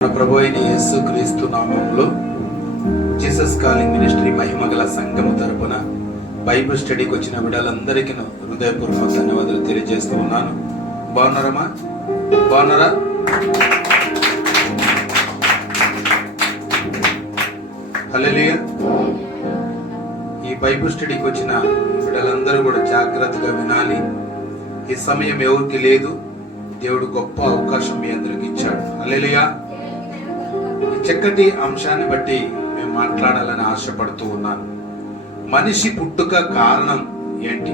మన ప్రభు అయిన యేసు క్రీస్తు నామములో జీసస్ కాలింగ్ మినిస్ట్రీ మహిమగల సంఘము తరపున బైబిల్ స్టడీకి వచ్చిన బిడ్డలందరికీ హృదయపూర్వక ధన్యవాదాలు తెలియజేస్తూ ఉన్నాను. బాగున్నారమ్మా? బాగున్నారా? హల్లెలూయా. ఈ బైబిల్ స్టడీకి వచ్చిన బిడ్డలందరూ కూడా జాగ్రత్తగా వినాలి. ఈ సమయం ఎవరికి లేదు, దేవుడు గొప్ప అవకాశం మీ అందరికి ఇచ్చాడు. హల్లెలూయా. ఈ చక్కటి అంశాన్ని బట్టి మేము మాట్లాడాలని ఆశపడుతూ ఉన్నాను. మనిషి పుట్టుక కారణం ఏంటి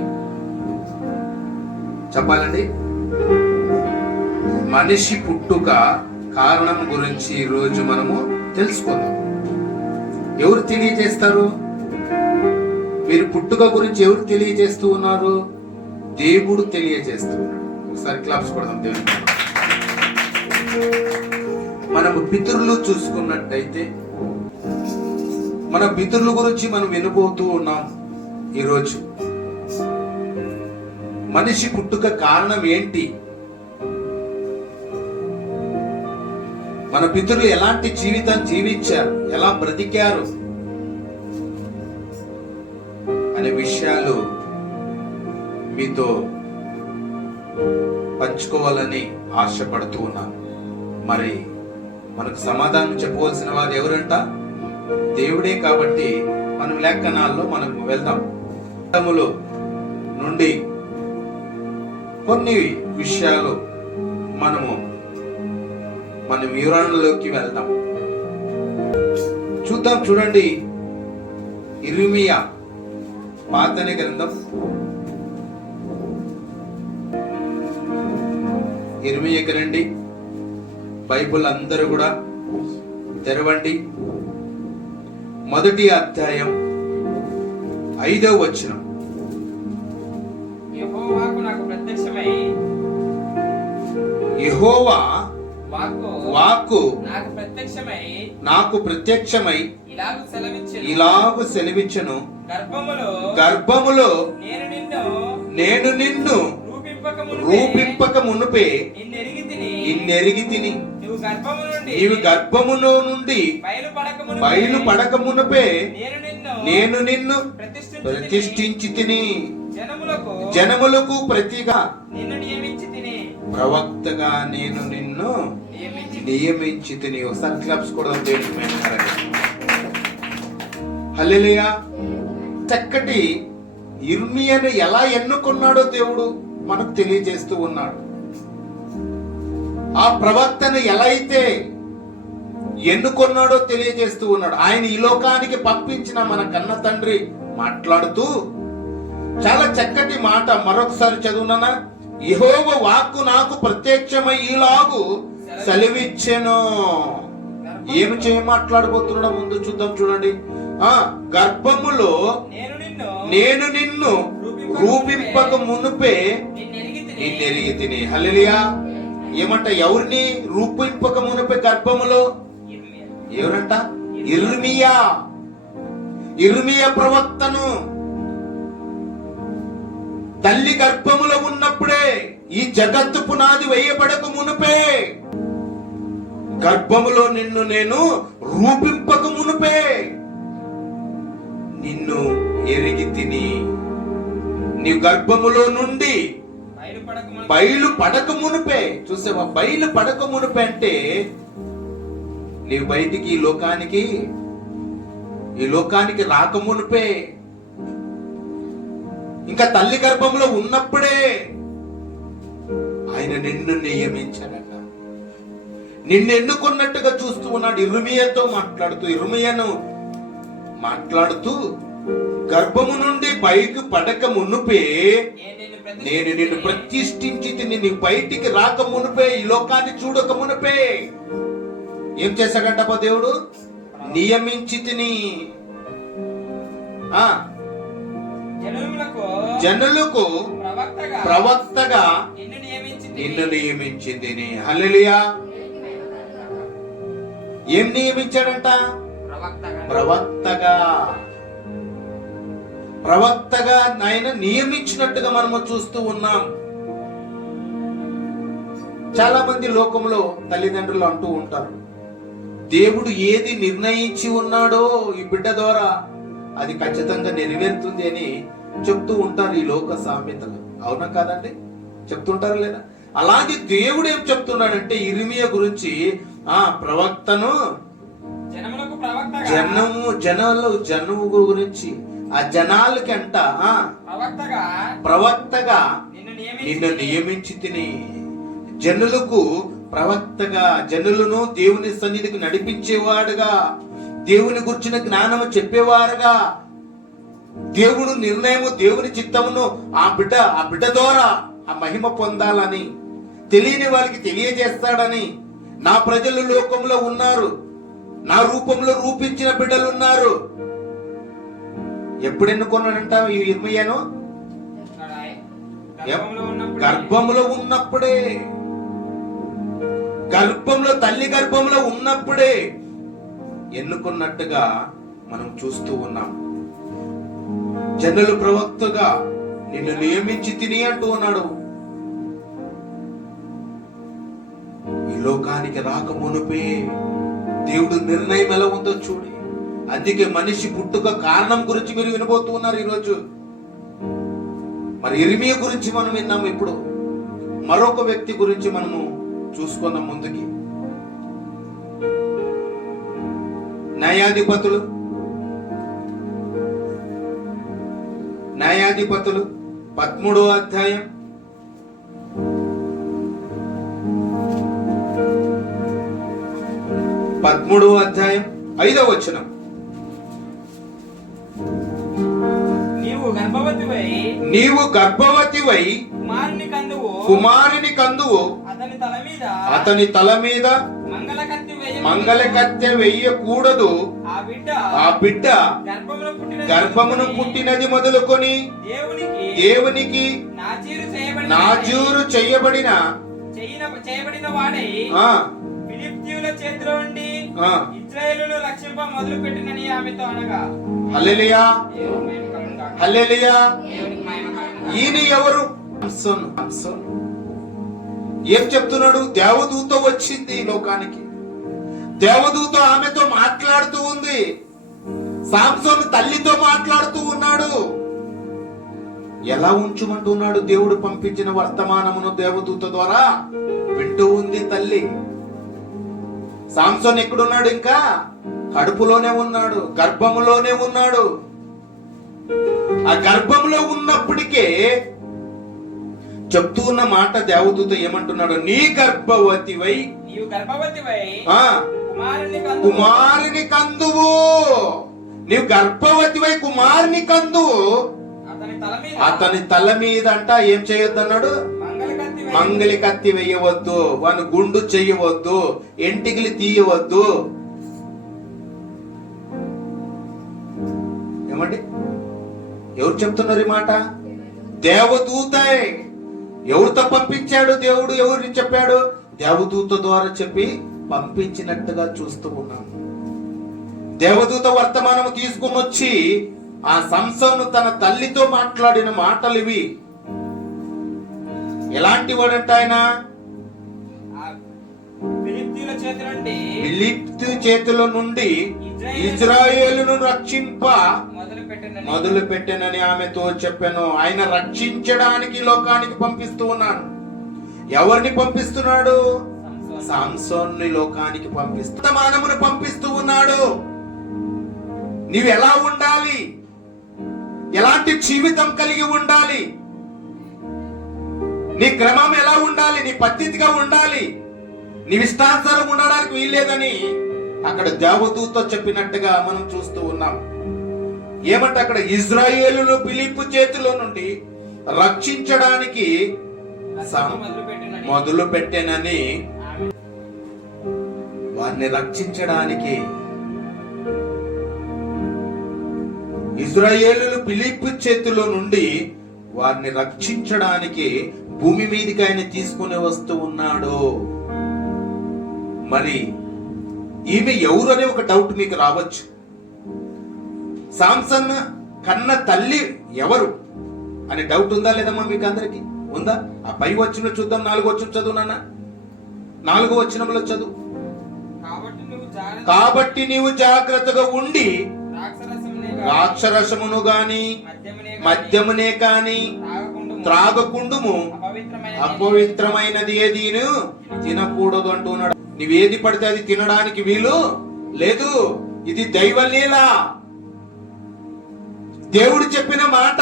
చెప్పాలండి? మనిషి పుట్టుక కారణం గురించి ఈరోజు మనము తెలుసుకుందాం. ఎవరు తెలియజేస్తారు? మీరు పుట్టుక గురించి ఎవరు తెలియజేస్తూ ఉన్నారు? దేవుడు తెలియజేస్తూ ఉన్నాడు. ఒకసారి క్లాప్స్ కొడదాం దేవునికి. మనము పితరులు చూసుకున్నట్టయితే మన పితరుల గురించి మనం వినబోతూ ఉన్నాం. ఈరోజు మనిషి పుట్టుక కారణం ఏంటి, మన పితరులు ఎలాంటి జీవితం జీవించారు, ఎలా బ్రతికారు అనే విషయాలు మీతో పంచుకోవాలని ఆశపడుతూ ఉన్నాను. మరి మనకు సమాధానం చెప్పవలసిన వారు ఎవరంట? దేవుడే. కాబట్టి మనం లేఖనాల్లో మనకు వెళ్దాం. గ్రంథములో నుండి కొన్ని విషయాలు మనము మన వివరణలోకి వెళ్దాం. చూద్దాం. చూడండి, ఇర్మియా పాత గ్రంథం, ఇర్మియాకి రండి. బైబిల్ అందరూ కూడా తెరవండి. మొదటి అధ్యాయం 5వ వచనం. యెహోవా వాక్కు నాకు ప్రత్యక్షమై ఇలాగు సెలవిచ్చెను, గర్భములో నేను నిన్ను రూపింపక మునుపే నిన్నెరిగి తిని, నీవు గర్భములో నుండి బయలు పడక మునుపే నేను నిన్ను ప్రతిష్ఠించి తిని, జనములకు ప్రతిగా ప్రవక్తగా నేను నిన్ను నియమించి తిని. ఒకసారి క్లాప్స్ కూడా హల్లెలూయా. చక్కటి ఇర్మియాను ఎలా ఎన్నుకున్నాడో దేవుడు మనకు తెలియజేస్తూ ఉన్నాడు. ఆ ప్రవక్తను ఎలా అయితే ఎన్నుకున్నాడో తెలియజేస్తూ ఉన్నాడు. ఆయన ఈ లోకానికి పంపించిన మన కన్న తండ్రి మాట్లాడుతూ చాలా చక్కటి మాట మరొకసారి చదువునా. యెహోవా వాక్కు నాకు ప్రత్యక్షమై ఇలాగు సెలవిచ్చెను. ఏమి మాట్లాడబోతున్నాడో ముందు చూద్దాం. చూడండి, గర్భములో నేను నిన్ను రూపింపక మునుపే నిన్నెరిగి తిని. హల్లెలూయా. ఏమంట? ఎవరిని రూపింపక మునుపే గర్భములో? ఎవరంట? ఇర్మియా. ఇర్మియా ప్రవక్తను తల్లి గర్భములో ఉన్నప్పుడే, ఈ జగత్తు పునాది వేయబడక మునుపే, గర్భములో నిన్ను నేను రూపింపక మునుపే నిన్ను ఎరిగి తిని. నీ గర్భములో నుండి బయలు పడక మునుపే. చూసావా? బయలు పడక మునుపే అంటే నీవు బయటికి ఈ లోకానికి రాక మునుపే, ఇంకా తల్లి గర్భంలో ఉన్నప్పుడే ఆయన నిన్ను నియమించాడట. నిన్ను ఎన్నుకున్నట్టుగా చూస్తూ ఉన్నాడు. ఇర్మియాతో మాట్లాడుతూ గర్భము నుండి పైకి పడక మునుపే నేను నిన్ను ప్రతిష్ఠించి తిని, నీ బయటికి రాక మునుపే, ఈ లోకాన్ని చూడక మునుపే ఏం చేశాడంట దేవుడు? నియమించి తిని. జనులకు ప్రవక్తగా నిన్ను నియమించి తిని. హల్లెలూయా. ఏం నియమించాడంట? ప్రవక్తగా ఆయన నియమించినట్టుగా మనము చూస్తూ ఉన్నాం. చాలా మంది లోకంలో తల్లిదండ్రులు అంటూ ఉంటారు, దేవుడు ఏది నిర్ణయించి ఉన్నాడో ఈ బిడ్డ ద్వారా అది ఖచ్చితంగా నెరవేరుతుంది అని చెప్తూ ఉంటారు ఈ లోక సామెతలు. అవునా కాదండి? చెప్తుంటారా లేదా? అలాగే దేవుడు ఏం చెప్తున్నాడంటే ఇర్మియా గురించి, ప్రవక్తను జనము గురించి, ఆ జనాలకి అంట ప్రవక్తగా నిన్ను నియమించి తిని, జనులకు ప్రవక్తగా, జనులను దేవుని సన్నిధికి నడిపించేవాడుగా, దేవుని గురించిన జ్ఞానము చెప్పేవారుగా, దేవుడు నిర్ణయము, దేవుని చిత్తమును ఆ బిడ్డ ద్వారా ఆ మహిమ పొందాలని, తెలియని వారికి తెలియజేస్తాడని. నా ప్రజలు లోకంలో ఉన్నారు, నా రూపంలో రూపించిన బిడ్డలు ఉన్నారు. ఎప్పుడు ఎన్నుకున్నాడంట ఈ ఇర్మియాను? గర్భంలో ఉన్నప్పుడే, తల్లి గర్భంలో ఉన్నప్పుడే ఎన్నుకున్నట్టుగా మనం చూస్తూ ఉన్నాం. జనులు ప్రవక్తగా నిన్ను నియమించి తిని అంటూ ఉన్నాడు. ఈ లోకానికి రాక మునుపే దేవుడు నిర్ణయం ఎలా ఉందో చూడి. అందుకే మనిషి పుట్టుక కారణం గురించి మీరు వినబోతూ ఉన్నారు ఈరోజు. మరి ఇర్మియా గురించి మనం విన్నాము. ఇప్పుడు మరొక వ్యక్తి గురించి మనము చూసుకున్నాం ముందుకి. న్యాయాధిపతులు 13వ అధ్యాయం 5వ వచనం. నీవు గర్భవతివై కుమారుని కందువు, అతని తల మీద మంగళ కత్తె వెయ్యకూడదు. ఆ బిడ్డ గర్భమును పుట్టినది మొదలుకొని దేవునికి నాజూరు చేయబడిన ఫిలిష్తీయుల చేతిలో నుండి ఇశ్రాయేలును రక్షింప మొదలు పెట్టినని ఆమెతో అనగా. హల్లెలూయా, హల్లెలూయా. ఈయన ఎవరు? ఏం చెప్తున్నాడు? దేవదూత వచ్చింది లోకానికి. దేవదూత ఆమెతో మాట్లాడుతూ ఉంది. సాంసోను తల్లితో మాట్లాడుతూ ఉన్నాడు. ఎలా ఉంచుమంటున్నాడు? దేవుడు పంపించిన వర్తమానమును దేవదూత ద్వారా వింటూ ఉంది తల్లి. సాంసోన్ ఎక్కడున్నాడు? ఇంకా కడుపులోనే ఉన్నాడు, గర్భములోనే ఉన్నాడు. ఆ గర్భంలో ఉన్నప్పటికే చెప్తూ ఉన్న మాట దేవదూత ఏమంటున్నాడు? నీవు గర్భవతివై కుమారుని కందువు. నీవు గర్భవతివై కుమారుని కందువు. అతని తల మీద అంట ఏం చేయొద్దన్నాడు? మంగళి కత్తి వేయవద్దు, వాని గుండు చెయ్యవద్దు, ఎంటికలు తీయవద్దు. ఏమండి? ఎవరు చెప్తున్నారు ఈ మాట? దేవదూతే. ఎవరితో పంపించాడు దేవుడు? ఎవరిని చెప్పాడు? దేవదూత ద్వారా చెప్పి పంపించినట్టుగా చూస్తూ ఉన్నాం. దేవదూత వర్తమానం తీసుకుని వచ్చి ఆ సంసోను తన తల్లితో మాట్లాడిన మాటలు ఇవి. ఎలాంటి వాడంట ఆయన? ఫిలిష్తీ చేతిలో నుండి ఇజ్రాయేలును రక్షింప మొదలు పెట్టెనని ఆమెతో చెప్పాను. ఆయన రక్షించడానికి లోకానికి పంపిస్తూ ఉన్నాడు. ఎవరిని పంపిస్తున్నాడు? సంసోన్ని లోకానికి వర్తమానమును పంపిస్తూ ఉన్నాడు. నీవు ఎలా ఉండాలి? ఎలాంటి జీవితం కలిగి ఉండాలి? నీ క్రమం ఎలా ఉండాలి? నీ పద్ధతిగా ఉండాలి. నీ ఇష్టానుసారం ఉండడానికి వీల్లేదని అక్కడ దేవదూత చెప్పినట్టుగా మనం చూస్తూ ఉన్నాం. ఏమంటే అక్కడ ఇజ్రాయేలును ఫిలిష్తీ చేతిలో నుండి రక్షించడానికి మొదలు పెట్టెనని, వారిని రక్షించడానికి ఇజ్రాయేలును ఫిలిష్తీ చేతిలో నుండి వారిని రక్షించడానికి భూమి మీదకి ఆయన తీసుకుని వస్తూ ఉన్నాడు. మరి ఈమె ఎవరు అనే ఒక డౌట్ మీకు రావచ్చు. సాంసన్ కన్న తల్లి ఎవరు అనే డౌట్ ఉందా లేదమ్మా మీకు అందరికి? ఉందా? ఆ పై వచనం చూద్దాం. 4వ వచనం చదువు నాన్న. 4వ వచనంలో చదువు. కాబట్టి కాబట్టి నీవు జాగ్రత్తగా ఉండి ద్రాక్షరసమునే ద్రాక్షరసమును గాని గాని మద్యమునే మద్యమునే కాని త్రాగకుండుము. త్రాగకుండుము, అపవిత్రమైనది ఏదీను తినకూడదు అంటున్నాడు. నీవేది పడితే అది తినడానికి వీలు లేదు. ఇది దైవ లీల, దేవుడు చెప్పిన మాట.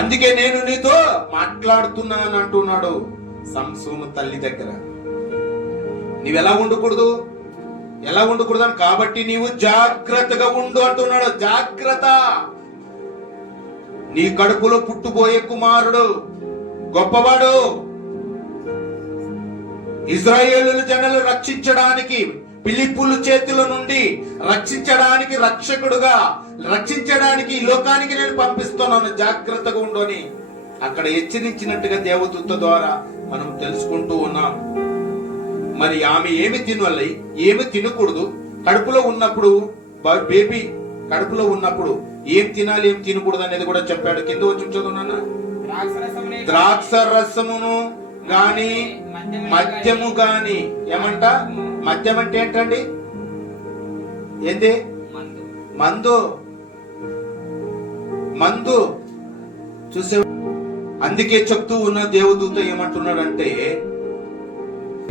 అందుకే నేను నీతో మాట్లాడుతున్నాను అంటున్నాడు సంసోను తల్లి దగ్గర. నీవెలా ఉండకూడదు, ఎలా ఉండకూడదు అని. కాబట్టి నీవు జాగ్రత్తగా ఉండు అంటున్నాడు. జాగ్రత్త. నీ కడుపులో పుట్టుబోయే కుమారుడు గొప్పవాడు. ఇశ్రాయేలు జనులు రక్షించడానికి, ఫిలిప్పుల చేతుల నుండి రక్షించడానికి, రక్షకుడుగా రక్షించడానికి ఈ లోకానికి నేను పంపిస్తున్నాను, జాగ్రత్తగా ఉండు అని అక్కడ హెచ్చరించినట్టుగా దేవదూత ద్వారా మనం తెలుసుకుంటూ ఉన్నాం. మరి ఆమె ఏమి తినాలి, ఏమి తినకూడదు, కడుపులో ఉన్నప్పుడు, బేబీ కడుపులో ఉన్నప్పుడు ఏం తినాలి, ఏం తినకూడదు అనేది కూడా చెప్పాడు. కింద వచ్చి చదువునా. ద్రాక్ష రసమును గాని మద్యము గాని. ఏమంట? మద్యం అంటే ఏంటండి? ఏంది? మందు. మందు చూసే. అందుకే చెప్తూ ఉన్న దేవదూత ఏమంటున్నాడంటే,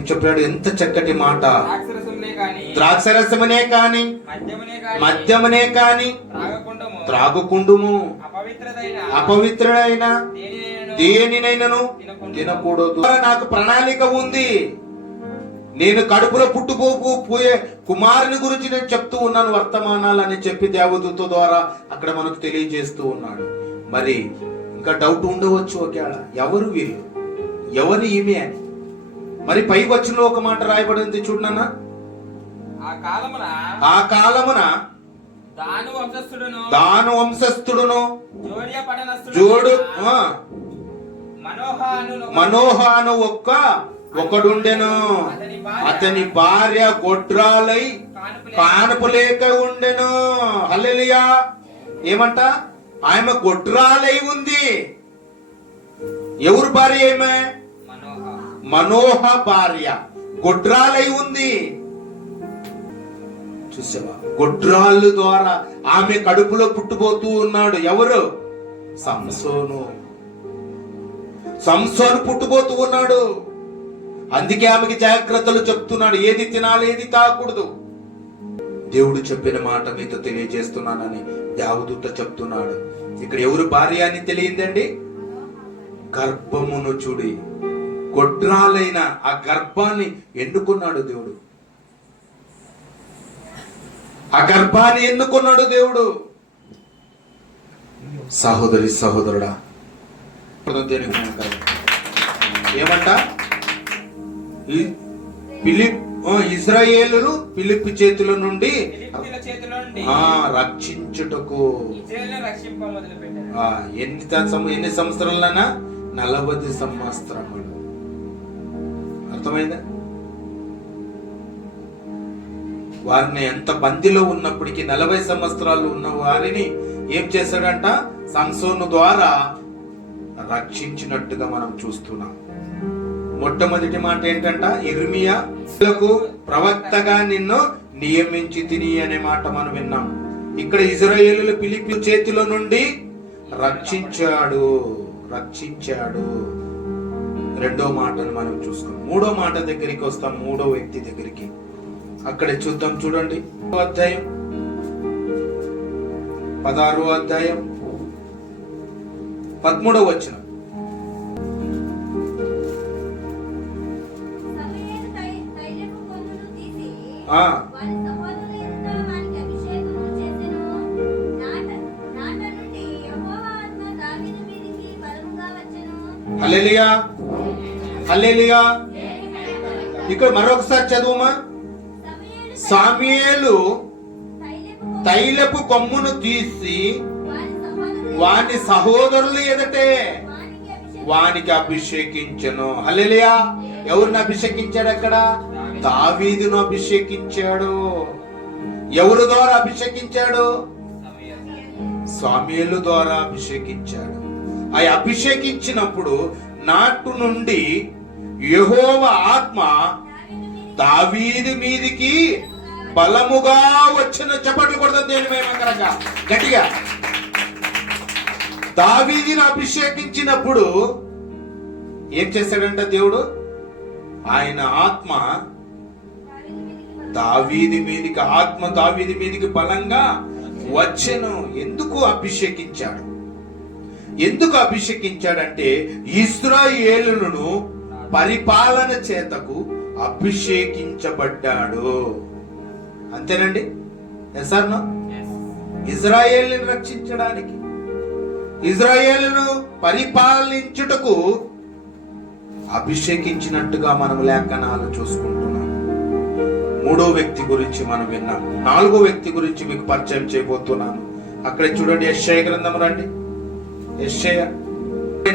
చెప్పాడు ఎంత చక్కటి మాట. ద్రాక్షరసమునే కాని మద్యమునే కాని త్రాగుకుండుము, అపవిత్రుడైన దేనినైనను తినకూడదు. నాకు ప్రణాళిక ఉంది. నేను కడుపులో పుట్టుపోయే కుమారుని గురించి నేను చెప్తూ ఉన్నాను వర్తమానాలు అని చెప్పి దేవదూత ద్వారా అక్కడ మనకు తెలియజేస్తూ ఉన్నాడు. మరి ఇంకా డౌట్ ఉండవచ్చు, ఒకవేళ ఎవరు వీళ్ళు, ఎవరు ఈమె అని. మరి పై వచనంలో ఒక మాట రాయబడింది చూడన్నా. ఆ కాలమున దాను వంశస్థుడును జోడు మనోహాను ఒకడుండెను. అతని భార్య గొడ్రాలై కానుపు లేక ఉండెను. హల్లెలూయా. ఏమంట? ఆమె గొడ్రాలై ఉంది. ఎవరు భార్య? ఏమే మనోహ భార్య గొడ్రాలై ఉంది. చూసావా? గొడ్రాళ్ళు ద్వారా ఆమె కడుపులో పుట్టుపోతూ ఉన్నాడు. ఎవరు? సంసోను. సంసోను పుట్టుపోతూ ఉన్నాడు. అందుకే ఆమెకి జాగ్రత్తలు చెప్తున్నాడు. ఏది తినాలి, ఏది తాగకూడదు. దేవుడు చెప్పిన మాట మీతో తెలియజేస్తున్నానని దేవదూత చెప్తున్నాడు. ఇక్కడ ఎవరు భార్య అని తెలియదండి. గర్భమును చూడి గొడ్రాలైన ఆ గర్భాన్ని ఎన్నుకున్నాడు దేవుడు. ఆ గర్భాన్ని ఎన్నుకున్నాడు దేవుడు. సహోదరి సహోదరుడా, ఏమంట? ఇశ్రాయేలును ఫిలిప్పు చేతుల నుండి రక్షించుటకు ఎన్ని సంవత్సరాలైనా 40 సంవత్సరములు. అర్థమైందా? వారిని ఎంత బందీలో ఉన్నప్పటికీ 40 సంవత్సరాలు ఉన్న వారిని ఏం చేశాడంట? సంసోను ద్వారా రక్షించినట్టుగా మనం చూస్తున్నాం. మొట్టమొదటి మాట ఏంటంట? ఇర్మియాకు ప్రవక్తగా నిన్ను నియమించి తిని అనే మాట మనం విన్నాం. ఇక్కడ ఇశ్రాయేలు ఫిలిప్పు చేతిలో నుండి రక్షించాడు. రెండో మాటను మనం చూసుకున్నాం. మూడో మాట దగ్గరికి వస్తాం, మూడో వ్యక్తి దగ్గరికి. అక్కడ చూద్దాం. చూడండి, 16వ అధ్యాయం 13వ వచనం. హల్లెలూయా, హల్లెలూయా. ఇక్కడ మరొకసారి చదువుమా. సమూయేలు తైలపు కొమ్మును తీసి వాని సహోదరులు ఎదటే వానికి అభిషేకించెను. హల్లెలూయా. ఎవరిని అభిషేకించాడు? అక్కడ దావీదును అభిషేకించాడు. ఎవరి ద్వారా అభిషేకించాడు? సమూయేలు ద్వారా అభిషేకించాడు. ఆ అభిషేకించినప్పుడు నాటు నుండి యెహోవా ఆత్మ దావీదు మీదికి బలముగా వచ్చిన. చప్పట్లు కొడతాం దేని మేమకరంగా గట్టిగా. దావీదుని అభిషేకించినప్పుడు ఏం చేశాడంట దేవుడు? ఆయన ఆత్మ దావీదు మీదికి బలంగా వచ్చెను. ఎందుకు అభిషేకించాడు? ఎందుకు అభిషేకించాడంటే ఇశ్రాయేలును పరిపాలన చేతకు అభిషేకించబడ్డాడు. అంతేనండి? Yes are no? ఇజ్రాయేలును రక్షించడానికి, ఇజ్రాయేలును పరిపాలించుటకు అభిషేకించినట్టుగా మనం లేఖనాలు చూసుకుంటున్నాం. మూడో వ్యక్తి గురించి మనం విన్నాం. నాలుగో వ్యక్తి గురించి మీకు పరిచయం చేయబోతున్నాను. అక్కడ చూడండి, యెషయా గ్రంథం రండి. యెషయా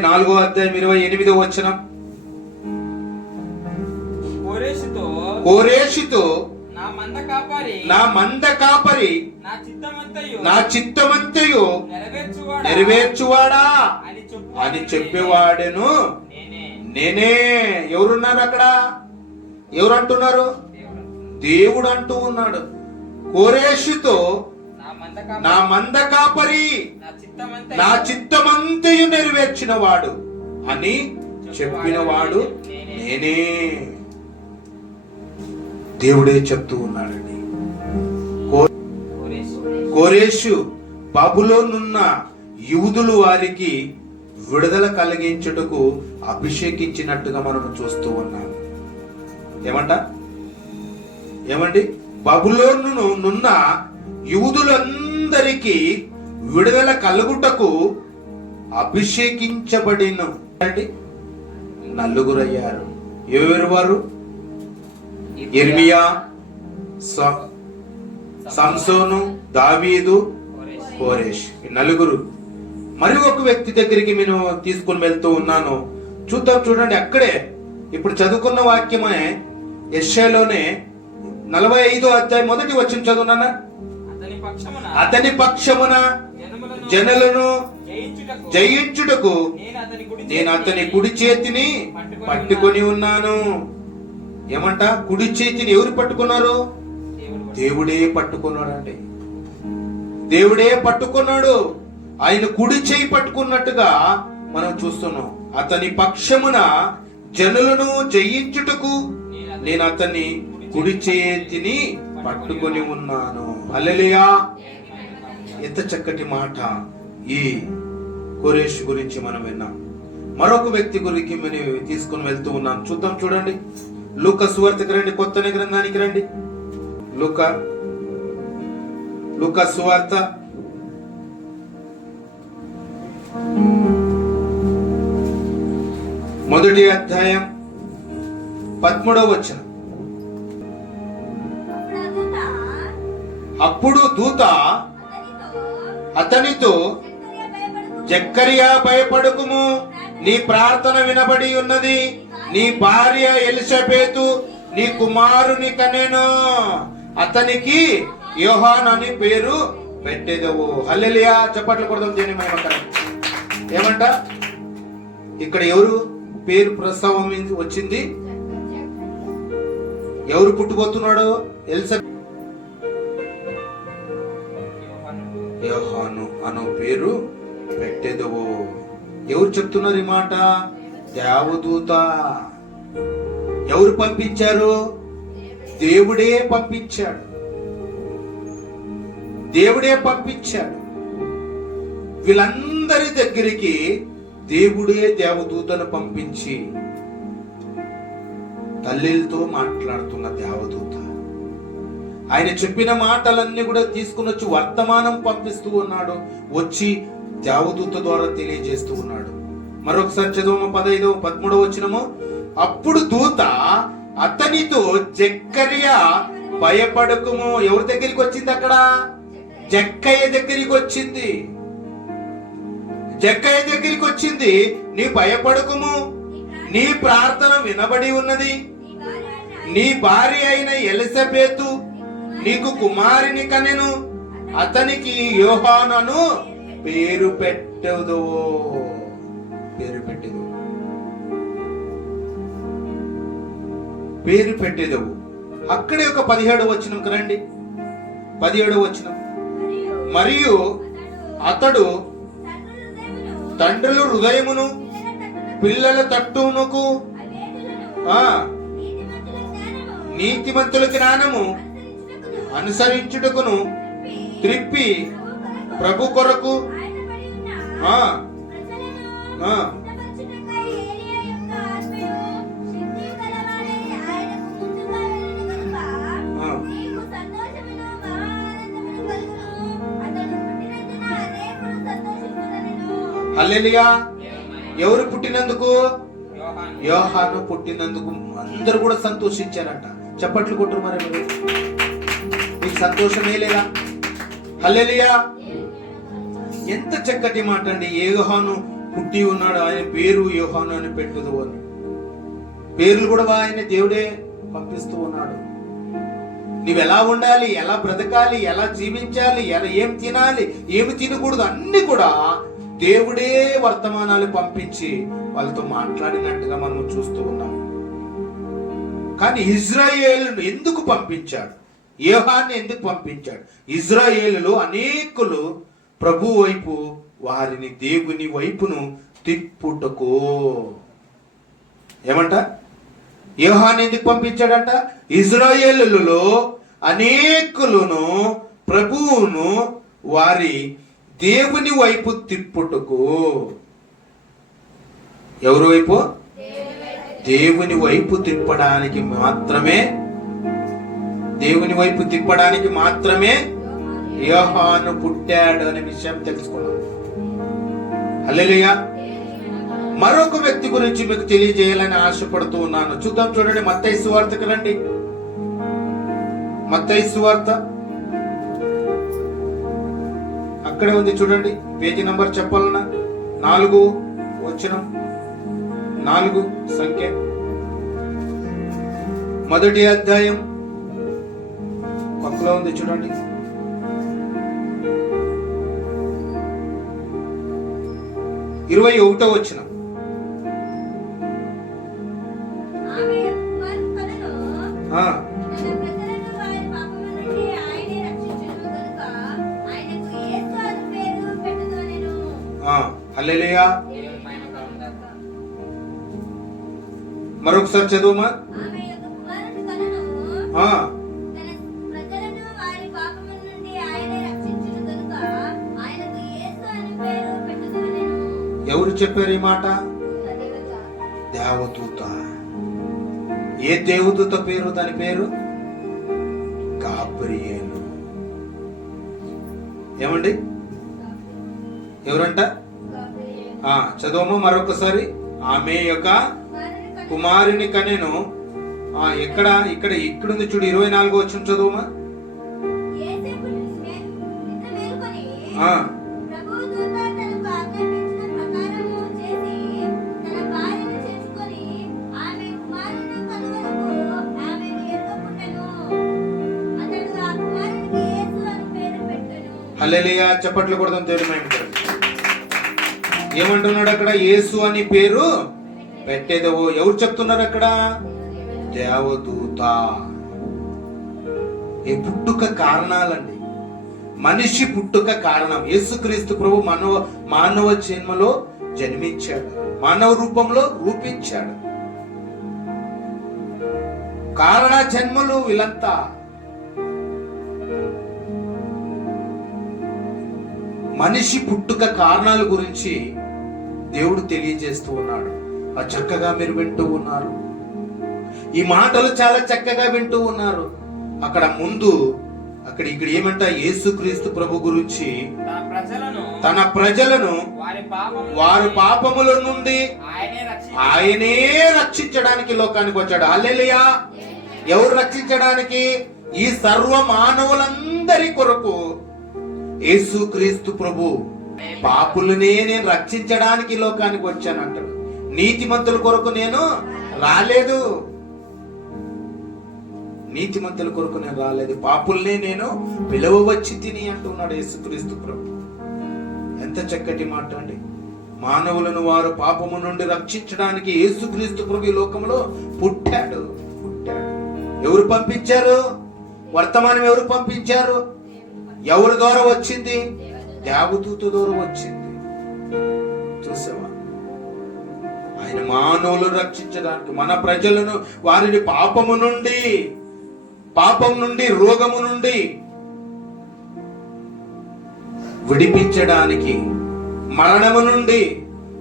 4వ అధ్యాయం 28వ వచనం. కోరేషుతో నా మంద కాపరి నా చిత్తమంతయు నెరవేర్చువాడా అని చెప్పేవాడెను నేనే. ఎవరున్నారు అక్కడ? ఎవరు అంటున్నారు? దేవుడు అంటూ ఉన్నాడు. కోరేషుతో నా మంద కాపరి నా చిత్తమంతయు నెరవేర్చిన వాడు అని చెప్పినవాడు నేనే. దేవుడే చెప్తూ ఉన్నాడండి. కోరేషు బబులోనున్న యూదులు వారికి విడుదల కలిగించుటకు అభిషేకించినట్టుగా మనం చూస్తూ ఉన్నాం. ఏమండి? బబులోనున్న యూదులందరికీ విడుదల కలుగుటకు అభిషేకించబడిన నలుగురయ్యారు. ఎవరు వారు? ఇర్మియా, సంసోను, దావీదు, కోరేష్. నలుగురు. మరి ఒక వ్యక్తి దగ్గరికి నేను తీసుకుని వెళ్తూ ఉన్నాను. చూడండి, అక్కడే ఇప్పుడు చదువుకున్న వాక్యమే యెషయాలోనే 45వ అధ్యాయం 1వ వచనం చదువునా. అతని పక్షమున జనులను జయించుటకు నేను అతని కుడి చేతిని పట్టుకొని ఉన్నాను. ఏమంట? కుడి చేతిని ఎవరు పట్టుకున్నారు? దేవుడే పట్టుకున్నాడు అండి. దేవుడే పట్టుకున్నాడు. ఆయన కుడి చేయి పట్టుకున్నట్టుగా మనం చూస్తున్నాం. అతని పక్షమున జనులను జయించుటకు నేను అతని కుడి చేతిని పట్టుకొని ఉన్నాను. హల్లెలూయా! ఎంత చక్కటి మాట. ఈ కోరేషు గురించి మనం విన్నాం. మరొక వ్యక్తి గురించి మనం తీసుకుని వెళ్తూ ఉన్నాం. చూడండి, లూకా సువార్తకి రండి. కొత్త గ్రంథానికి రండి. లూకా సువార్త 1వ అధ్యాయం 13వ వచనం. అప్పుడు దూత అతనితో, జక్కరియా భయపడకుము, నీ ప్రార్థన వినబడి ఉన్నది. నీ భార్య ఎలిజబెతు నీ కుమారుని కనెను. అతనికి యోహాను అని పేరు పెట్టేదవు. హల్లెలూయా! చప్పట్లు కొడదాం దేని మహిమకరం. ఏమంట? ఇక్కడ ఎవరు పేరు ప్రస్తావం వచ్చింది? ఎవరు పుట్టుబోతున్నాడు? యోహాను అను పేరు పెట్టేదవు. ఎవరు చెప్తున్నారు ఈ మాట? దేవదూత. ఎవరు పంపించారు? దేవుడే పంపించాడు. దేవుడే పంపించాడు. వీళ్ళందరి దగ్గరికి దేవుడే దేవదూతను పంపించి తల్లితో మాట్లాడుతున్న దేవదూత. ఆయన చెప్పిన మాటలన్నీ కూడా తీసుకుని వచ్చి వర్తమానం పంపిస్తూ ఉన్నాడు. వచ్చి దేవదూత ద్వారా తెలియజేస్తూ ఉన్నాడు. మరొకసారి చదువు 15వ 13వ వచనము. అప్పుడు దూత అతనితో, జక్కరియా భయపడకుము. ఎవరి దగ్గరికి వచ్చింది? అక్కడ జక్కయ్య దగ్గరికి వచ్చింది. జక్కయ్య దగ్గరికి వచ్చింది. నీ భయపడకుము, నీ ప్రార్థన వినబడి ఉన్నది. నీ భార్య అయిన ఎలిజబెతు నీకు కుమారుని కనెను. అతనికి యోహాను పేరు పెట్టదు. పేరు పెట్టేదవు. అక్కడే ఒక 17వ వచనంకి రండి. 17వ వచనం. మరియు అతడు తండ్రుల హృదయమును పిల్లల తట్టునకు నీతిమంతుల జ్ఞానము అనుసరించుటకును త్రిప్పి ప్రభు కొరకు హల్లెలూయా. ఎవరు పుట్టినందుకు? యోహాను పుట్టినందుకు అందరూ కూడా సంతోషించారంట. చప్పట్లు కొట్టురు. మరి మీకు సంతోషమే లేదా? హల్లెలూయా. ఎంత చక్కటి మాట అండి. యోహాను పుట్టి ఉన్నాడు, ఆయన పేరు యోహాను అని పెట్టుదు అని. పేర్లు కూడా ఆయన దేవుడే పంపిస్తూ ఉన్నాడు. నువ్వు ఎలా ఉండాలి, ఎలా బ్రతకాలి, ఎలా జీవించాలి, ఎలా ఏం తినాలి, ఏమి తినకూడదు, అన్ని కూడా దేవుడే వర్తమానాలు పంపించి వాళ్ళతో మాట్లాడినట్టుగా మనం చూస్తూ ఉన్నాం. కానీ ఇజ్రాయేలును ఎందుకు పంపించాడు? యోహాన్ని ఎందుకు పంపించాడు? ఇజ్రాయేలులో అనేకులు ప్రభు వైపు, వారిని దేవుని వైపును తిప్పుటకు. ఏమంట? యోహాన్ని ఎందుకు పంపించాడంట? ఇజ్రాయేలులో అనేకులను ప్రభువును వారి దేవుని వైపు తిప్పుటకు. ఎవరి వైపు? దేవుని వైపు తిప్పడానికి మాత్రమే, దేవుని వైపు తిప్పడానికి మాత్రమే యోహాను పుట్టాడు అనే విషయం తెలుసుకున్నాం. హల్లెలూయా. మరొక వ్యక్తి గురించి మీకు తెలియజేయాలని ఆశపడుతూ ఉన్నాను. చూద్దాం, చూడండి. మత్తయి సువార్తకు రండి. మత్తయి సువార్త అక్కడే ఉంది, చూడండి. పేజీ నంబర్ చెప్పాలన్నా 4 వచనం, 4 సంఖ్య, 1వ అధ్యాయం పక్కలో ఉంది, చూడండి. ఇరవై 21వ వచనం. హల్లెలూయా. మరొకసారి చదువుమా. ఎవరు చెప్పారు ఈ మాట? దేవదూత. ఏ దేవదూత పేరు? దాని పేరు గాబ్రియేలు. ఏమండి? ఎవరంట? చదువమ్మా మరొకసారి. ఆమె యొక్క కుమారుని కనెను. ఎక్కడ? ఇక్కడుంది చూడు, 24వ వచనం చదువుమా. హల్లెలూయా. చప్పట్లు కొడదాం దేవుని మహిమ. ఏమంటున్నాడు అక్కడ? యేసు అని పేరు పెట్టేదవో. ఎవరు చెప్తున్నారు అక్కడ? దేవదూత. ఈ పుట్టుక కారణాలండి. మనిషి పుట్టుక కారణం. యేసుక్రీస్తు ప్రభు మానవ జన్మలో జన్మించాడు, మానవ రూపంలో రూపించాడు. కారణ జన్మలు వీళ్ళంతా. మనిషి పుట్టుక కారణాల గురించి దేవుడు తెలియజేస్తూ ఉన్నాడు. చక్కగా మీరు వింటూ ఉన్నారు. ఈ మాటలు చాలా చక్కగా వింటూ ఉన్నారు. ఇక్కడ ఏమంట? యేసుక్రీస్తు ప్రభు గురించి తన ప్రజలను వారి పాపముల నుండి ఆయనే రక్షించడానికి లోకానికి వచ్చాడు. హల్లెలూయా. ఎవరు రక్షించడానికి? ఈ సర్వ మానవులందరి కొరకు యేసుక్రీస్తు ప్రభు పాపులనే నేను రక్షించడానికి లోకానికి వచ్చాను అంటాడు. నీతిమంతుల కొరకు నేను రాలేదు, నీతిమంతుల కొరకు నేను రాలేదు, పాపుల్నే నేను పిలవవచ్చి తిని అంటున్నాడు యేసుక్రీస్తు ప్రభు. ఎంత చక్కటి మాట అండి. మానవులను వారు పాపము నుండి రక్షించడానికి యేసుక్రీస్తు ప్రభు ఈ లోకంలో పుట్టాడు. ఎవరు పంపించారు? వర్తమానం ఎవరు పంపించారు? ఎవరి ద్వారా వచ్చింది? దేవదూత ద్వారా వచ్చింది. చూసావా? ఆయన మానవులను రక్షించడానికి, మన ప్రజలను వారిని పాపం నుండి రోగము నుండి విడిపించడానికి, మరణము నుండి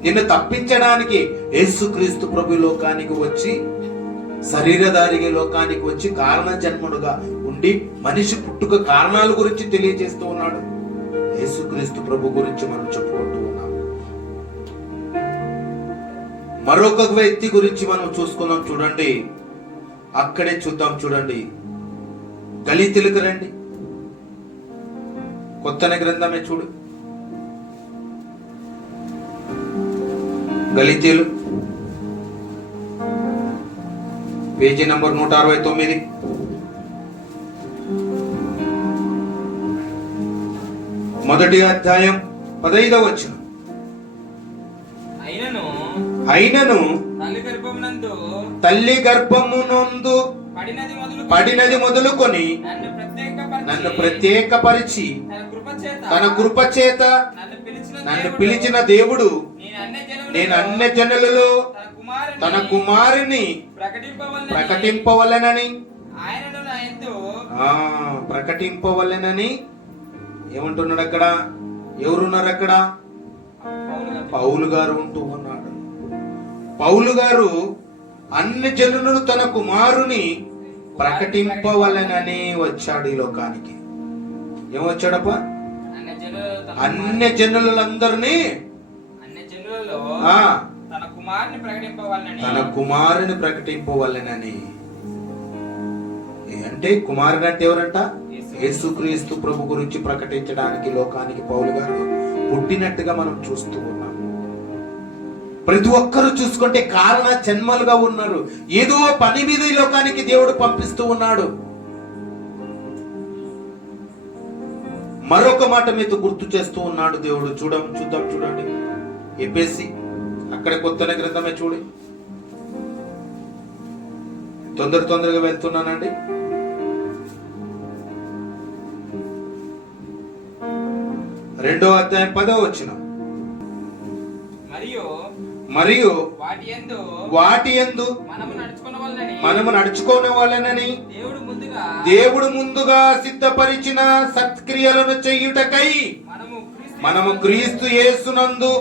నిన్ను తప్పించడానికి యేసుక్రీస్తు ప్రభు లోకానికి వచ్చి, శరీరధారిగా లోకానికి వచ్చి కారణ జన్ముడుగా ఉండి మనిషి పుట్టుక కారణాల గురించి తెలియజేస్తూ ఉన్నాడు. యేసుక్రీస్తు ప్రభు గురించి మనం చెప్పుకుంటూ ఉన్నాం. మరొక వ్యక్తి గురించి మనం చూసుకుందాం. చూడండి, అక్కడే చూద్దాం. చూడండి, గలీతీలకు రండి. కొత్త గ్రంథమే చూడు, గలీతీలు పేజీ నంబర్ 169. మొదటి అధ్యాయం 15వ వచనం. అయినను తల్లి గర్భమునందు పడినది మొదలుకొని నన్ను ప్రత్యేకపరిచి తన కృప చేత నన్ను పిలిచిన దేవుడు నేను అన్య జనులలో తన కుమారుని ప్రకటింపవలెనని ఏమంటున్నాడు అక్కడ? ఎవరున్నారు అక్కడ? పౌలు గారు ఉంటూ ఉన్నాడు. పౌలు గారు అన్ని జనులను తన కుమారుని ప్రకటింపవలెనని వచ్చాడు ఈ లోకానికి. ఏమొచ్చాడప్ప? అన్య జనులందరినీ తన కుమారుని ప్రకటింపవలెనని. అంటే కుమారుడు అంటే ఎవరంట? యేసుక్రీస్తు ప్రభు గురించి ప్రకటించడానికి లోకానికి పౌలు గారు పుట్టినట్టుగా మనం చూస్తూ ఉన్నాం. ప్రతి ఒక్కరూ చూసుకుంటే కారణ జన్మలుగా ఉన్నారు. ఏదో పని మీద ఈ లోకానికి దేవుడు పంపిస్తూ ఉన్నాడు. మరొక మాట మీద గుర్తు చేస్తూ ఉన్నాడు దేవుడు. చూద్దాం చూడండి. ఎఫెసీ, అక్కడ కొత్త గ్రంథమే చూడు. తొందరగా వెళ్తున్నానండి. రెండో అధ్యాయం 10వ వచనం. మరియు వాటి యందు మనము నడుచుకోవాలనని దేవుడు ముందుగా సిద్ధపరిచిన సత్క్రియలను చేయుటకై మనము క్రీస్తు యేసునందు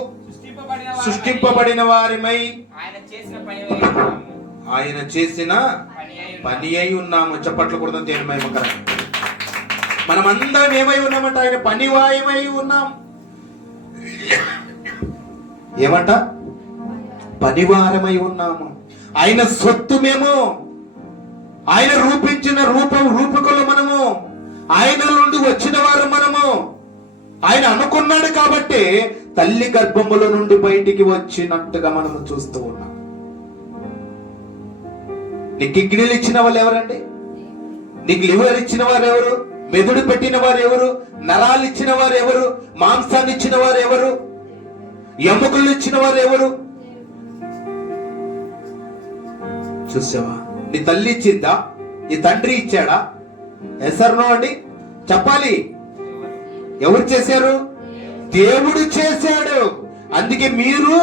సృష్టింపబడిన వారిమై ఆయన చేసిన పని అయి ఉన్నాము. చప్పట్లు కూడా తేనమయమకరం. మనమందరం ఏమై ఉన్నామంట? ఆయన పనివాయమై ఉన్నాం. ఏమంట? పనివారమై ఉన్నాము. ఆయన సొత్తు మేము. ఆయన రూపించిన రూపకులు మనము. ఆయన నుండి వచ్చిన వారు మనము. ఆయన అనుకున్నాడు కాబట్టి తల్లి గర్భముల నుండి బయటికి వచ్చినట్టుగా మనము చూస్తూ ఉన్నాం. నీకు కిడ్నీలు ఇచ్చిన వాళ్ళు ఎవరండి? నీకు లివర్ ఇచ్చిన వారు ఎవరు? మెదడు పెట్టిన వారు ఎవరు? నరాలు ఇచ్చిన వారు ఎవరు? మాంసాన్ని ఇచ్చిన వారు ఎవరు? ఎముకలు ఇచ్చిన వారు ఎవరు? చూసావా? నీ తల్లి ఇచ్చిందా? నీ తండ్రి ఇచ్చాడా? ఎసర్నో అండి చెప్పాలి. ఎవరు చేశారు? దేవుడు చేశాడు. అందుకే మీరు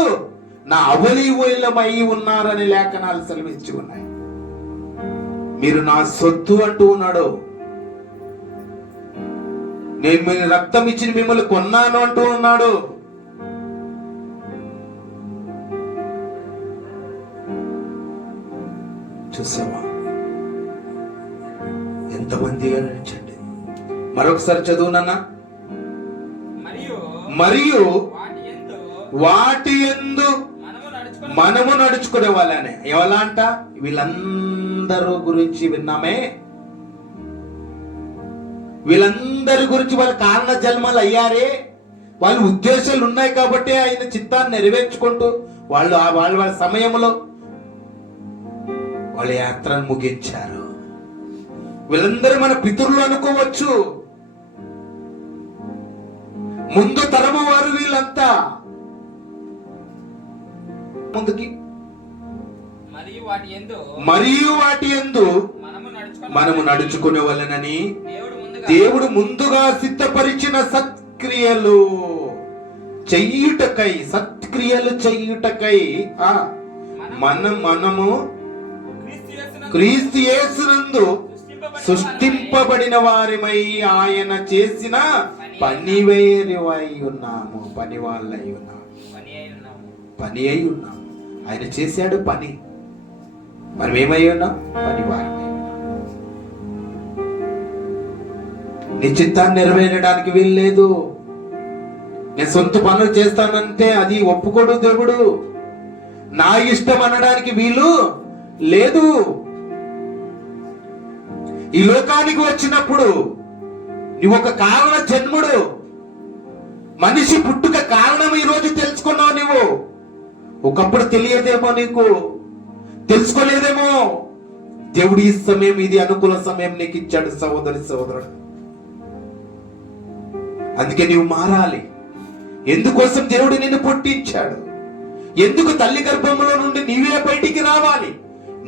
నా అవలీవలమై ఉన్నారని లేఖనాలు సెలవించి ఉన్నాయి. మీరు నా సొత్తు అంటూ ఉన్నాడు. నేను మీ రక్తం ఇచ్చి మిమ్మల్ని కొన్నాను అంటూ ఉన్నాడు. చూసావా? ఎంతమంది గమనించండి. మరొకసారి చదువునన్నా. మరియు వాటి యందు మనము నడుచుకునే వాళ్ళనే. ఎవలా అంట? వీళ్ళందరూ గురించి విన్నామే. వీళ్ళందరి గురించి వాళ్ళ కారణ జన్మలు అయ్యారే. వాళ్ళ ఉద్దేశాలు ఉన్నాయి కాబట్టి ఆయన చిత్తాన్ని నెరవేర్చుకుంటూ వాళ్ళ సమయంలో వాళ్ళ యాత్రను ముగించారు. వీళ్ళందరూ మన పితరులు అనుకోవచ్చు. ముందు తరము వారు వీళ్ళంతా. ముందుకి మరియు వాటి యందు మనము నడుచుకునే వలనని దేవుడు దేవుడు ముందుగా సిద్ధపరిచిన సత్క్రియలు చెయ్యుటకై, సత్క్రియలు చెయ్యుటకై మనము క్రీస్తు యేసునందు సృష్టింపబడిన వారిమై ఆయన చేసిన పనివేరివై ఉన్నాము, పని వాళ్ళై ఉన్నాము, పని అయి ఉన్నాము. ఆయన చేశాడు పని, మనం ఏమై ఉన్నాం? పని వారమై ఉన్నాం. నీ చిత్తాన్ని నెరవేరడానికి వీల్లేదు. నేను సొంత పనులు చేస్తానంటే అది ఒప్పుకోడు దేవుడు. నా ఇష్టం అనడానికి వీలు లేదు. ఈ లోకానికి వచ్చినప్పుడు నువ్వు ఒక కారణ జన్ముడు. మనిషి పుట్టుక కారణం ఈ రోజు తెలుసుకున్నావు నువ్వు. ఒకప్పుడు తెలియదేమో, నీకు తెలుసుకోలేదేమో. దేవుడు ఈ సమయం, ఇది అనుకూల సమయం నీకు ఇచ్చాడు సహోదరి సహోదరుడు. అందుకే నీవు మారాలి. ఎందుకోసం దేవుడు నిన్ను పుట్టించాడు? ఎందుకు తల్లి గర్భంలో నుండి నీవే బయటికి రావాలి?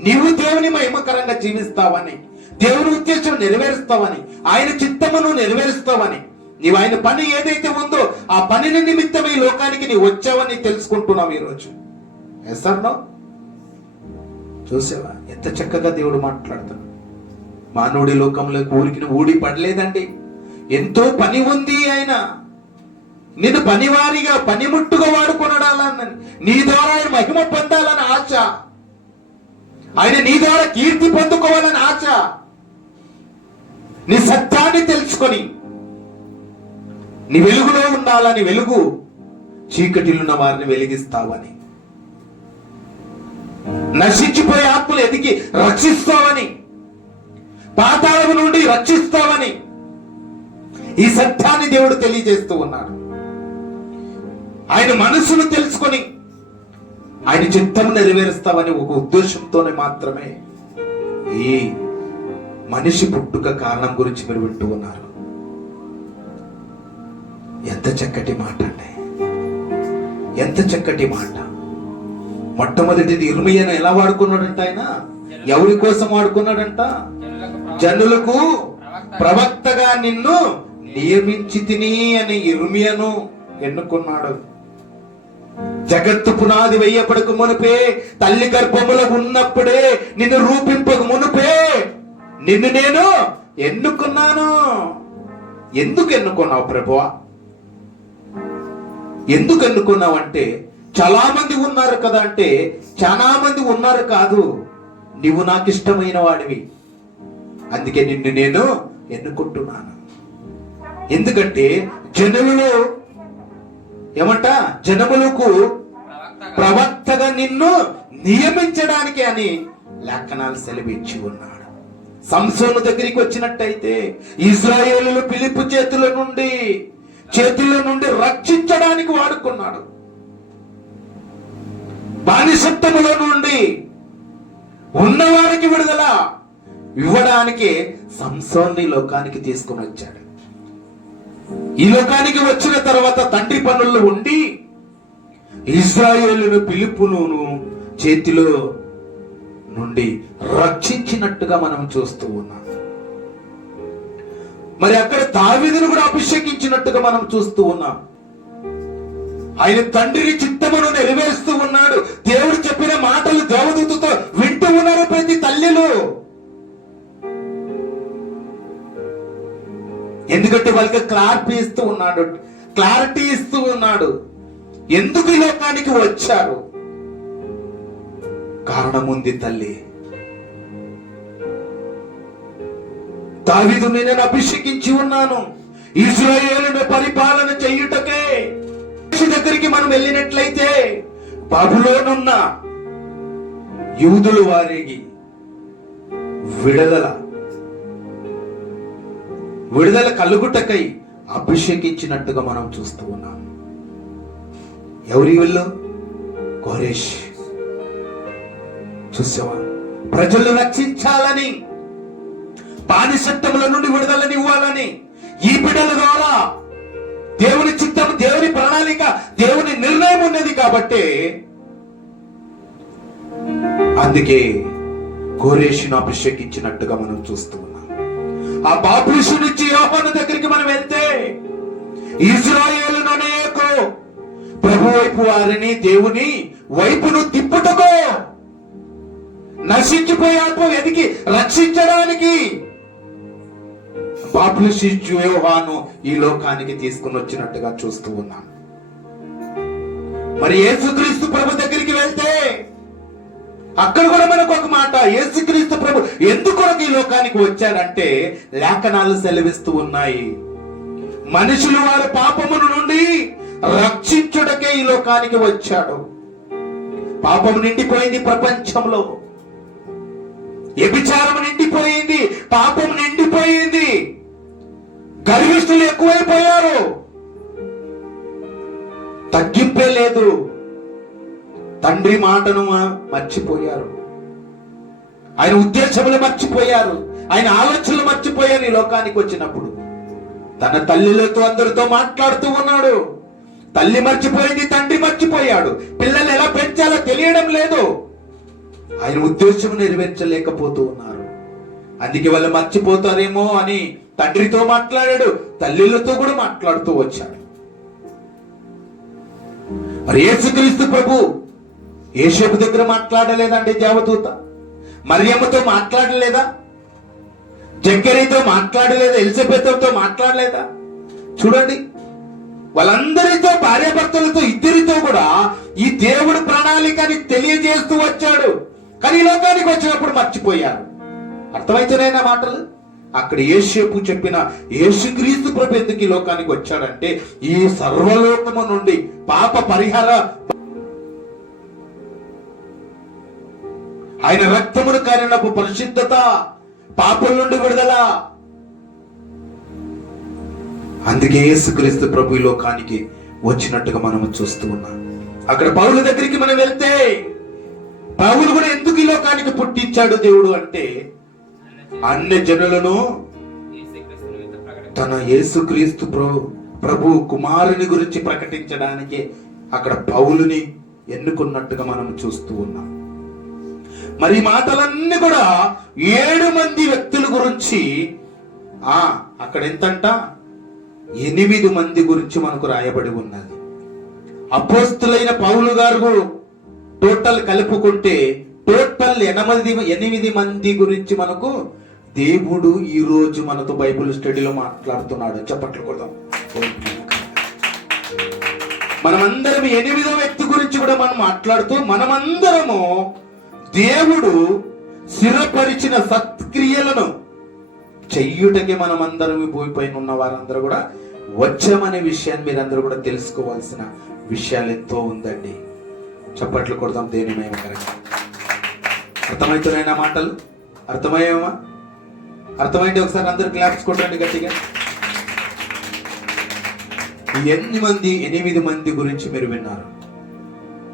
నీవు దేవుని మహిమకరంగా జీవిస్తావని, దేవుని ఉద్దేశం నెరవేరుస్తావని, ఆయన చిత్తమును నెరవేరుస్తావని, నీవు ఆయన పని ఏదైతే ఉందో ఆ పనిని నిమిత్తం ఈ లోకానికి నీవు వచ్చావని తెలుసుకుంటున్నావు ఈరోజు. ఎస్ఆర్నో చూసావా ఎంత చక్కగా దేవుడు మాట్లాడుతున్నాడు. మానవుడి లోకంలోకి ఊరికి ఊడి పడలేదండి. ఎంతో పని ఉంది. ఆయన నిన్ను పనివారిగా, పనిముట్టుగా వాడుకొనడాలని, నీ ద్వారా ఆయన మహిమ పొందాలని ఆశ, ఆయన నీ ద్వారా కీర్తి పొందుకోవాలని ఆశ. నీ సత్యాన్ని తెలుసుకొని నీ వెలుగులో ఉండాలని, వెలుగు చీకటిలున్న వారిని వెలిగిస్తావని, నశించిపోయే ఆత్మలు ఎదిగి రక్షిస్తావని, పాతాళం నుండి రక్షిస్తావని ఈ సత్యాన్ని దేవుడు తెలియజేస్తూ ఉన్నాడు. ఆయన మనసును తెలుసుకొని ఆయన చిత్తం నెరవేరుస్తావని ఒక ఉద్దేశంతోనే మాత్రమే ఈ మనిషి పుట్టుక కారణం గురించి మీరు వింటూ ఉన్నారు. ఎంత చక్కటి మాట అండి, ఎంత చక్కటి మాట. మొట్టమొదటిది ఇర్మియాను ఎలా వాడుకున్నాడంట? ఆయన ఎవరి కోసం వాడుకున్నాడంట? జనులకు ప్రవక్తగా నిన్ను నియమించి తిని అని ఇర్మియాను ఎన్నుకున్నాడు. జగత్తు పునాది వేయబడక మునుపే, తల్లి గర్భములో ఉన్నప్పుడే, నిన్ను రూపింపక మునుపే నిన్ను నేను ఎన్నుకున్నాను. ఎందుకు ఎన్నుకున్నావు ప్రభువా? ఎందుకు ఎన్నుకున్నావు అంటే, చాలా మంది ఉన్నారు కదా అంటే, చాలా మంది ఉన్నారు కాదు, నీవు నాకు ఇష్టమైన వాడివి, అందుకే నిన్ను నేను ఎన్నుకుంటున్నాను. ఎందుకంటే జనులలో ఏమంట, జనములకు ప్రవక్తగా నిన్ను నియమించడానికి అని లేఖనాలు సెలవిచ్చి ఉన్నాడు. సంసోను దగ్గరికి వచ్చినట్టయితే ఇశ్రాయేలును ఫిలిప్పు చేతుల నుండి రక్షించడానికి వాడుకున్నాడు. బానిసత్వములో నుండి ఉన్నవారికి విడుదల ఇవ్వడానికి సంసోన్ని లోకానికి తీసుకుని వచ్చాడు. ఈ లోకానికి వచ్చిన తర్వాత తండ్రి పనుల్లో ఉండి ఇశ్రాయేలును ఫిలిప్పును చేతిలో నుండి రక్షించినట్టుగా మనం చూస్తూ ఉన్నాం. మరి అక్కడ దావీదును కూడా అభిషేకించినట్టుగా మనం చూస్తూ ఉన్నాం. ఆయన తండ్రిని చిత్తమును నెరవేరుస్తూ ఉన్నాడు. దేవుడు చెప్పిన మాటలు దేవదూతతో వింటూ ఉన్నారు ప్రతి తల్లిలు. ఎందుకంటే వాళ్ళకి క్లారిటీ ఇస్తూ ఉన్నాడు. ఎందుకు ఈ లోకానికి వచ్చారు? కారణం ఉంది తల్లి. దావీదుని నేను అభిషేకించి ఉన్నాను ఇశ్రాయేలును పరిపాలన చేయుటకే. దగ్గరికి మనం వెళ్ళినట్లయితే బబులోనున్న యూదులు వారికి విడుదల కలుగుటకై అభిషేకించినట్టుగా మనం చూస్తూ ఉన్నాం. ఎవరి వీళ్ళు? కోరేష్. చూసావా? ప్రజలు రక్షించాలని, బానిసత్వముల నుండి విడుదలని ఇవ్వాలని ఈ బిడ్డల ద్వారా దేవుని చిత్తం, దేవుని ప్రణాళిక, దేవుని నిర్ణయం ఉన్నది కాబట్టి అందుకే కోరేషును అభిషేకించినట్టుగా మనం చూస్తూ ఉన్నాం. ఆ బాప్టిస్టు నుంచి యోహాను దగ్గరికి మనం వెళ్తే ఇశ్రాయేలును అనేక ప్రభు వైపు వారిని దేవుని వైపును తిప్పుటకో నశించిపోయే ఆత్మ వెతికి రక్షించడానికి బాప్టిస్టు యోహాను ఈ లోకానికి తీసుకుని వచ్చినట్టుగా చూస్తూ ఉన్నాం. మరి యేసుక్రీస్తు ప్రభు దగ్గరికి వెళ్తే అక్కడ కూడా మనకు ఒక మాట, యేసుక్రీస్తు ప్రభు ఎందుకు ఈ లోకానికి వచ్చారంటే లేఖనాలు సెలవిస్తూ ఉన్నాయి, మనుషులు వారి పాపముల నుండి రక్షించుటకే ఈ లోకానికి వచ్చాడు. పాపము నిండిపోయింది ప్రపంచంలో, వ్యభిచారం నిండిపోయింది, పాపం నిండిపోయింది, గర్విష్ఠులు ఎక్కువైపోయారు, తగ్గింపే లేదు, తండ్రి మాటను మర్చిపోయారు, ఆయన ఉద్దేశములు మర్చిపోయారు, ఆయన ఆలోచనలు మర్చిపోయారు. ఈ లోకానికి వచ్చినప్పుడు తన తల్లిలతో అందరితో మాట్లాడుతూ ఉన్నాడు. తల్లి మర్చిపోయింది, తండ్రి మర్చిపోయాడు, పిల్లలు ఎలా పెంచాలో తెలియడం లేదు, ఆయన ఉద్దేశం నెరవేర్చలేకపోతూ ఉన్నారు. అందుకే వాళ్ళు మర్చిపోతారేమో అని తండ్రితో మాట్లాడాడు, తల్లిలతో కూడా మాట్లాడుతూ వచ్చాడు. మరి యేసుక్రీస్తు ప్రభు యేసేపు దగ్గర మాట్లాడలేదండి దేవదూత? మరియమ్మతో మాట్లాడలేదా? జక్కరీతో మాట్లాడలేదా? ఎలిజబెత్తో మాట్లాడలేదా? చూడండి, వాళ్ళందరితో భార్యాభర్తలతో ఇద్దరితో కూడా ఈ దేవుడి ప్రణాళికని తెలియజేస్తూ వచ్చాడు. కానీ ఈ లోకానికి వచ్చినప్పుడు మర్చిపోయారు. అర్థమైతేనైనా మాటలు? అక్కడ యేసేపు చెప్పిన యేసుక్రీస్తు ప్రభు ఎందుకు ఈ లోకానికి వచ్చాడంటే ఈ సర్వలోకము నుండి పాప పరిహార, ఆయన రక్తమును కారినపు పరిశుద్ధత, పాపం నుండి విడుదల. అందుకే యేసుక్రీస్తు ప్రభు ఈ లోకానికి వచ్చినట్టుగా మనము చూస్తూ ఉన్నాం. అక్కడ పౌలు దగ్గరికి మనం వెళ్తే పౌలు కూడా ఎందుకు ఈ లోకానికి పుట్టించాడు దేవుడు అంటే అన్ని జనులను తన యేసుక్రీస్తు ప్రభు కుమారుని గురించి ప్రకటించడానికి అక్కడ పౌలుని ఎన్నుకున్నట్టుగా మనం చూస్తూ ఉన్నాం. మరి ఈ మాటలన్నీ కూడా 7 మంది వ్యక్తుల గురించి, అక్కడ ఎంతంట 8 మంది గురించి మనకు రాయబడి ఉన్నది. అపోస్తులైన పౌలు గారు టోటల్ కలుపుకుంటే టోటల్ 8 మంది గురించి మనకు దేవుడు ఈ రోజు మనతో బైబిల్ స్టడీలో మాట్లాడుతున్నాడు. చప్పట్లు కొడదాం. మనమందరం 8వ వ్యక్తి గురించి కూడా మనం మాట్లాడుతూ మనమందరము దేవుడు స్థిరపరిచిన సత్క్రియలను చెయ్యుటకి మనమందరం భూమిపైన ఉన్న వారందరూ కూడా వచ్చామనే విషయాన్ని మీరందరూ కూడా తెలుసుకోవాల్సిన విషయాలు ఎంతో ఉందండి. చప్పట్లు కొడదాం దేని మహిమకరంగా. అర్థమవుతున్నాయినా మాటలు? అర్థమయ్యేమా? అర్థమైతే ఒకసారి అందరు క్లాప్స్ కొట్టండి గట్టిగా. 8 మంది గురించి మీరు విన్నారు.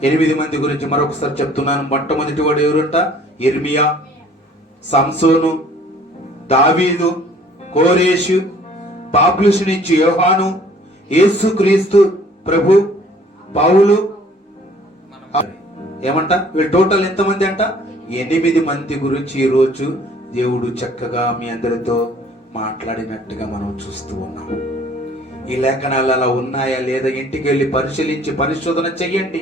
8 మంది గురించి మరొకసారి చెప్తున్నాను. మొట్టమొదటి వాడు ఎవరుంట? ఇర్మియా, సంసోను, దావీదు, కోరేషు, బాప్టిస్టు నుంచి యోహాను, యేసుక్రీస్తు ప్రభు, పౌలు. ఏమంట? వీళ్ళు టోటల్ ఎంతమంది అంట? 8 మంది గురించి ఈ రోజు దేవుడు చక్కగా మీ అందరితో మాట్లాడినట్టుగా మనం చూస్తూ ఉన్నాం. ఈ లేఖనాలు అలా ఉన్నాయా లేదా ఇంటికి వెళ్ళి పరిశీలించి పరిశోధన చెయ్యండి.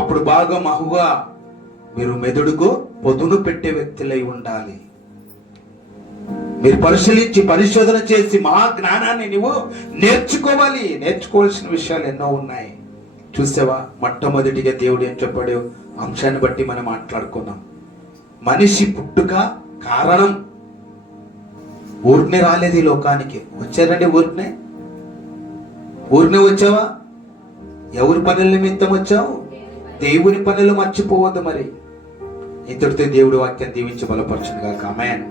అప్పుడు బాగా మహుగా మీరు మెదడుకు పొదును పెట్టే వ్యక్తులై ఉండాలి. మీరు పరిశీలించి పరిశోధన చేసి మా జ్ఞానాన్ని నువ్వు నేర్చుకోవాలి. నేర్చుకోవాల్సిన విషయాలు ఎన్నో ఉన్నాయి. చూసావా, మొట్టమొదటిగా దేవుడు ఏం చెప్పాడు అంశాన్ని బట్టి మనం మాట్లాడుకున్నాం. మనిషి పుట్టుక కారణం. ఊరినే రాలేదు ఈ లోకానికి. వచ్చారండి ఊరినే వచ్చావా? ఎవరి పనుల నిమిత్తం వచ్చావు? దేవుని పనులు మర్చిపోవద్దు. మరి ఇంతటితో దేవుడి వాక్యం దీవించి బలపరచును గాక. ఆమేన్.